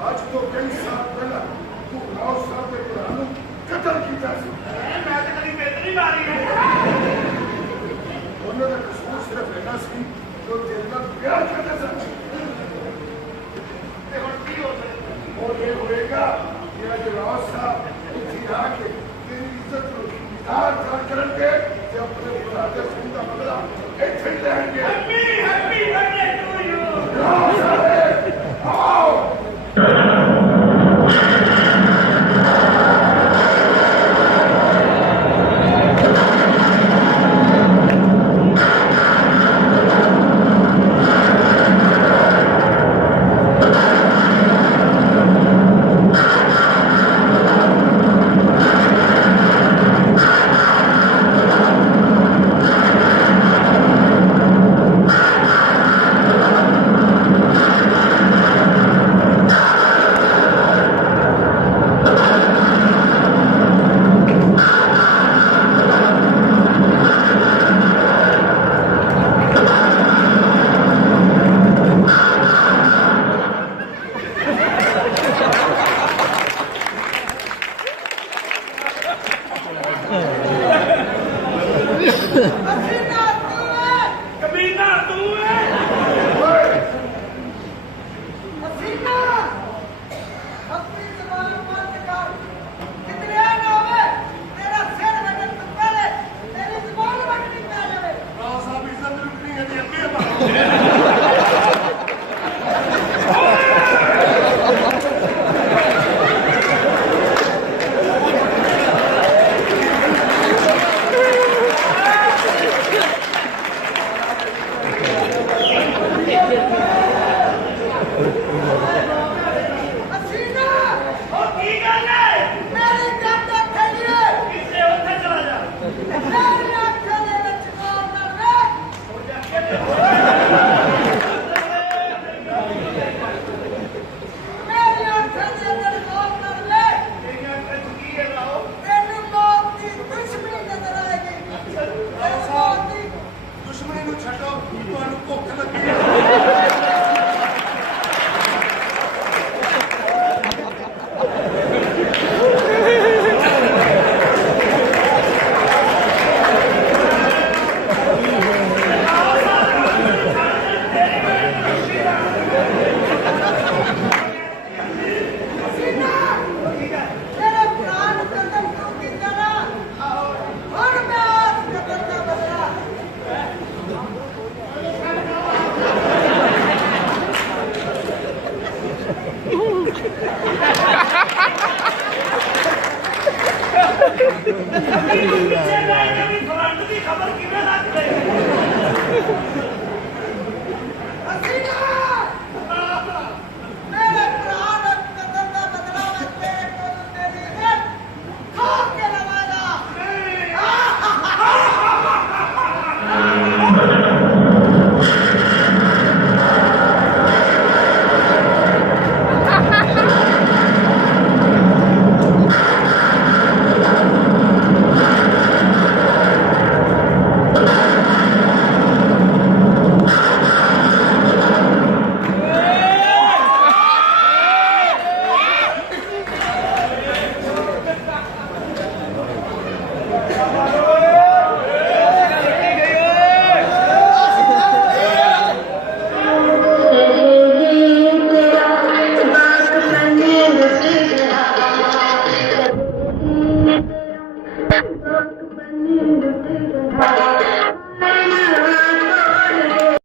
आज तो कई साल पहला तू राव साहब के पुरानों कत्ल किया सी मैं तो कभी बेहतरी मारी है उन्होंने कसूर सिर्फ लेना सी जो दिल का प्यार करते सन और ये होएगा कि आज राव साहब जिया के तेरी इज्जत को इतार करके जब अपने बुलाते सिंह का बदला एक फिर लेंगे happy happy birthday to you Rao sahab आओ